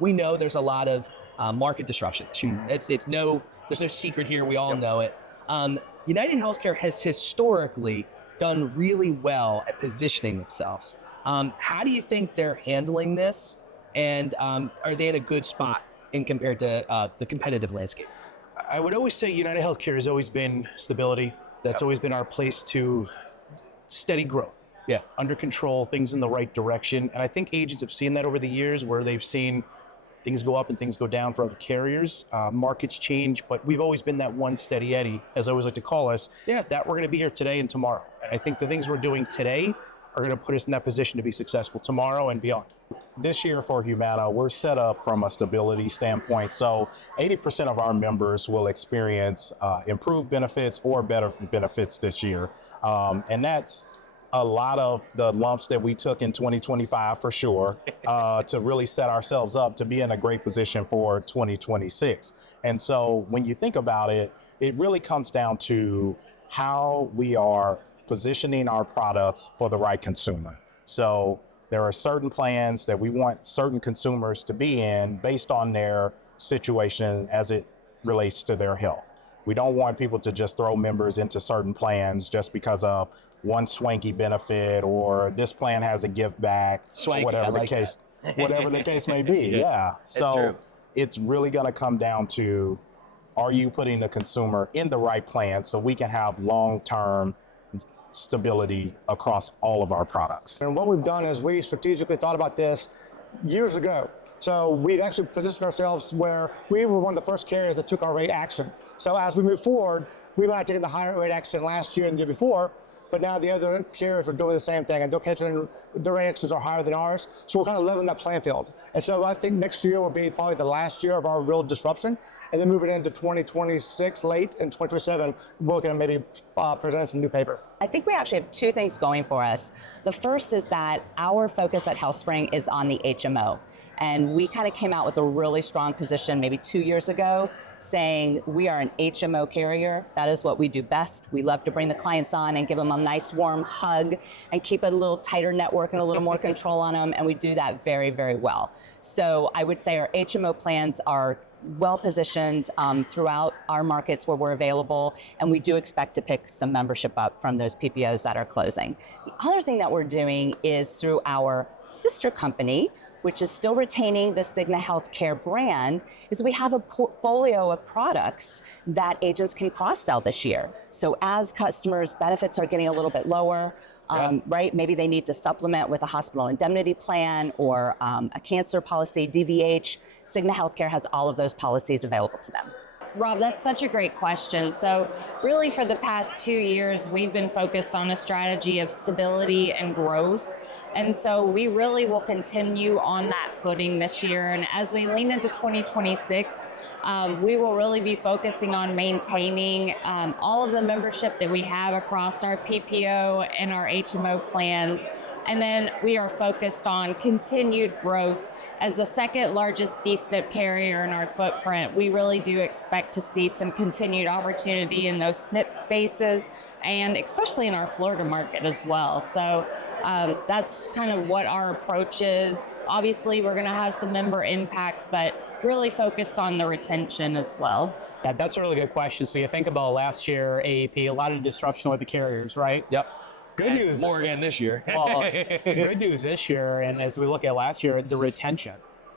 we know there's a lot of market disruption. There's no secret here. We all know it. United Healthcare has historically done really well at positioning themselves. How do you think they're handling this? And are they in a good spot compared to the competitive landscape? I would always say United Healthcare has always been stability. That's always been our place to steady growth. Yeah. Under control, things in the right direction. And I think agents have seen that over the years where they've seen things go up and things go down for other carriers. Markets change, but we've always been that one steady Eddie, as I always like to call us, that we're going to be here today and tomorrow. And I think the things we're doing today are going to put us in that position to be successful tomorrow and beyond. This year for Humana, we're set up from a stability standpoint. So 80% of our members will experience improved benefits or better benefits this year. And that's a lot of the lumps that we took in 2025 for sure, to really set ourselves up to be in a great position for 2026. And so when you think about it, it really comes down to how we are positioning our products for the right consumer. So there are certain plans that we want certain consumers to be in based on their situation as it relates to their health. We don't want people to just throw members into certain plans just because of one swanky benefit or this plan has a give back, Swanky, whatever like whatever the case may be. Yeah. So it's really going to come down to, are you putting the consumer in the right plan so we can have long-term stability across all of our products? And what we've done is we strategically thought about this years ago. So we've actually positioned ourselves where we were one of the first carriers that took our rate action. So as we move forward, we might have taken the higher rate action last year and the year before, but now the other carriers are doing the same thing, and their rate actions are higher than ours. So we're kind of leveling that playing field. And so I think next year will be probably the last year of our real disruption. And then moving into 2026 late and 2027, we're looking at maybe present some new paper. I think we actually have two things going for us. The first is that our focus at HealthSpring is on the HMO. And we kind of came out with a really strong position maybe 2 years ago saying we are an HMO carrier. That is what we do best. We love to bring the clients on and give them a nice warm hug and keep a little tighter network and a little more control on them. And we do that very, very well. So I would say our HMO plans are well positioned throughout our markets where we're available, and we do expect to pick some membership up from those PPOs that are closing. The other thing that we're doing is through our sister company, which is still retaining the Cigna Healthcare brand, is we have a portfolio of products that agents can cross-sell this year. So as customers' benefits are getting a little bit lower, right? Maybe they need to supplement with a hospital indemnity plan or a cancer policy, DVH. Cigna Healthcare has all of those policies available to them. Rob, that's such a great question. So really for the past 2 years, we've been focused on a strategy of stability and growth. And so we really will continue on that footing this year. And as we lean into 2026, we will really be focusing on maintaining all of the membership that we have across our PPO and our HMO plans. And then we are focused on continued growth. As the second largest D-SNP carrier in our footprint, we really do expect to see some continued opportunity in those SNP spaces, and especially in our Florida market as well. So that's kind of what our approach is. Obviously, we're going to have some member impact, but really focused on the retention as well. Yeah, that's a really good question. So you think about last year, AAP, a lot of disruption with the carriers, right? Yep. Good news. More again this year. Well, good news this year, and as we look at last year, the retention.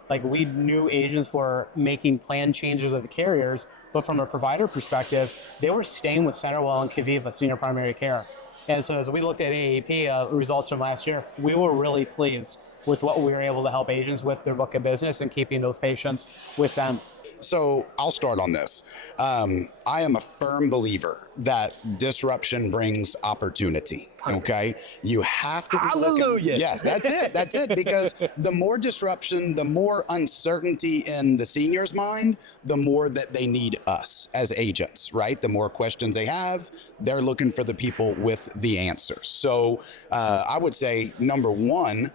Like, we knew agents were making plan changes with the carriers, but from a provider perspective, they were staying with CenterWell and Kaviva, Senior Primary Care. And so as we looked at AAP results from last year, we were really pleased with what we were able to help agents with their book of business and keeping those patients with them. So I'll start on this. I am a firm believer that disruption brings opportunity. Okay, you have to be Hallelujah. Yes, that's it. That's it. Because the more disruption, the more uncertainty in the senior's mind, the more that they need us as agents, right? The more questions they have, they're looking for the people with the answers. So I would say, number one,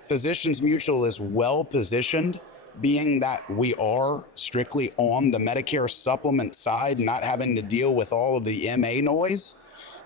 Physicians Mutual is well positioned, being that we are strictly on the Medicare supplement side, not having to deal with all of the MA noise.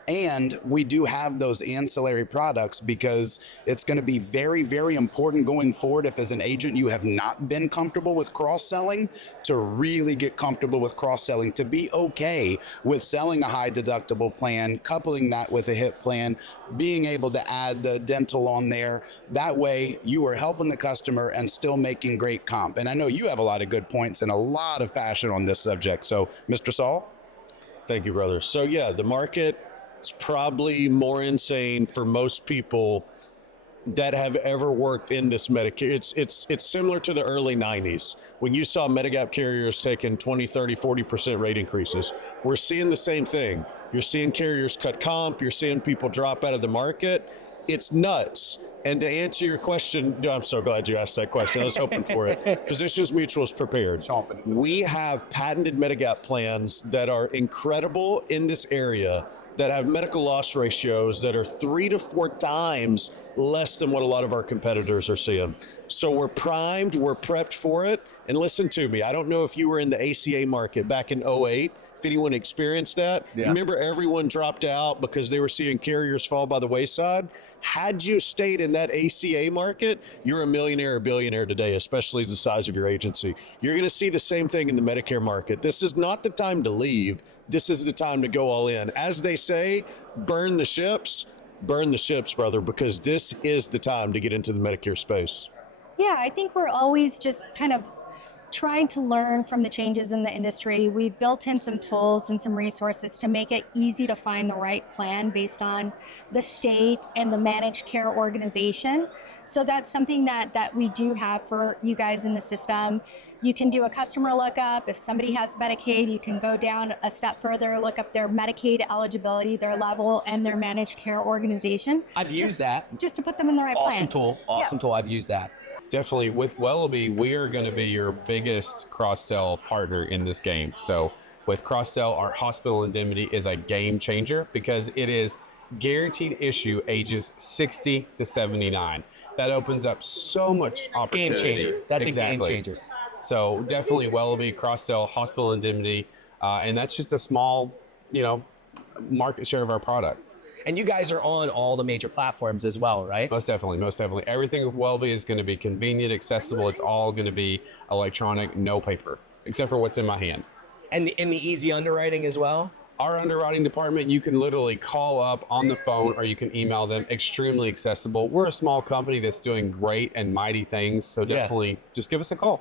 And we do have those ancillary products because it's going to be very, very important going forward if as an agent you have not been comfortable with cross-selling, to really get comfortable with cross-selling, to be okay with selling a high deductible plan, coupling that with a HIP plan, being able to add the dental on there. That way you are helping the customer and still making great comp. And I know you have a lot of good points and a lot of passion on this subject. So Mr. Saul? Thank you, brother. So yeah, the market is probably more insane for most people that have ever worked in this Medicare. It's similar to the early 90s when you saw Medigap carriers taking 20, 30, 40% rate increases. We're seeing the same thing. You're seeing carriers cut comp. You're seeing people drop out of the market. It's nuts. And to answer your question, I'm so glad you asked that question. I was hoping for it. Physicians Mutual is prepared. We have patented Medigap plans that are incredible in this area, that have medical loss ratios that are 3 to 4 times less than what a lot of our competitors are seeing. So we're primed, we're prepped for it. And listen to me, I don't know if you were in the ACA market back in 2008, if anyone experienced that. Yeah. Remember, everyone dropped out because they were seeing carriers fall by the wayside. Had you stayed in that ACA market, you're a millionaire or billionaire today, especially the size of your agency. You're going to see the same thing in the Medicare market. This is not the time to leave. This is the time to go all in. As they say, burn the ships, brother, because this is the time to get into the Medicare space. Yeah, I think we're always just kind of trying to learn from the changes in the industry. We've built in some tools and some resources to make it easy to find the right plan based on the state and the managed care organization. So that's something that we do have for you guys in the system. You can do a customer lookup. If somebody has Medicaid, you can go down a step further, look up their Medicaid eligibility, their level, and their managed care organization. I've used that. Just to put them in the right plan. Awesome tool. I've used that. Definitely. With Wellaby, we are going to be your biggest cross-sell partner in this game. So with cross-sell, our hospital indemnity is a game changer because it is guaranteed issue ages 60 to 79. That opens up so much opportunity. Game changer. That's Exactly. a game changer. So definitely Wellaby, cross-sell, hospital indemnity, and that's just a small, market share of our product. And you guys are on all the major platforms as well, right? Most definitely. Everything with Wellaby is going to be convenient, accessible. It's all going to be electronic, no paper, except for what's in my hand. And the easy underwriting as well? Our underwriting department, you can literally call up on the phone or you can email them. Extremely accessible. We're a small company that's doing great and mighty things, so definitely just give us a call.